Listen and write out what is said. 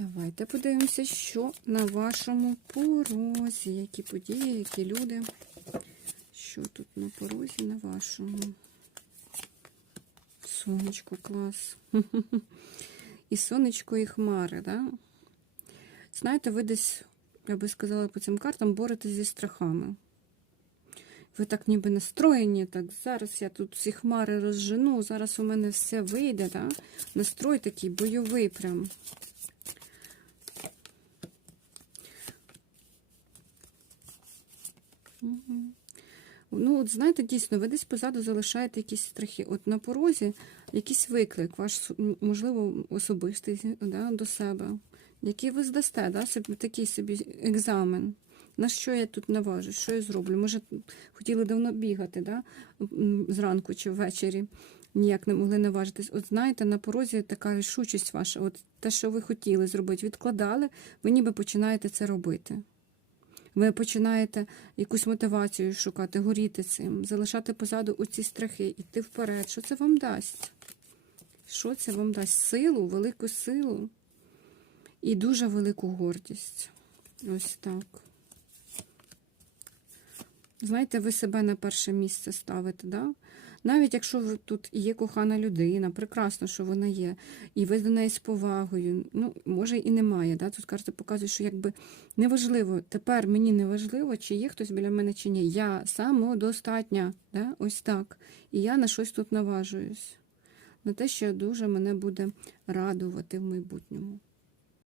Давайте подивимося, що на вашому порозі. Які події, які люди. Що тут на порозі на вашому? Сонечко, клас. І сонечко, і хмари, да? Знаєте, ви десь, я би сказала, по цим картам боретесь зі страхами. Ви так ніби настроєні, так зараз я тут всі хмари розжену, зараз у мене все вийде, да? настрой такий бойовий прям. Ну, от знаєте, дійсно, ви десь позаду залишаєте якісь страхи. От на порозі якийсь виклик, ваш, можливо, особистий да, до себе, який ви здасте, да, собі, такий собі екзамен. На що я тут наважусь, що я зроблю? Може, хотіли давно бігати, да? зранку чи ввечері, ніяк не могли наважитись. От знаєте, на порозі така рішучість ваша, от те, що ви хотіли зробити, відкладали, ви ніби починаєте це робити. Ви починаєте якусь мотивацію шукати, горіти цим, залишати позаду оці страхи, йти вперед. Що це вам дасть? Що це вам дасть? Силу, велику силу і дуже велику гордість. Ось так. Знаєте, ви себе на перше місце ставите, да? Навіть якщо тут є кохана людина, прекрасно, що вона є, і ви до неї з повагою, ну, може і немає. Да? Тут карта показує, що якби неважливо, тепер мені не важливо, чи є хтось біля мене, чи ні. Я самодостатня, да? ось так. І я на щось тут наважуюсь. На те, що дуже мене буде радувати в майбутньому.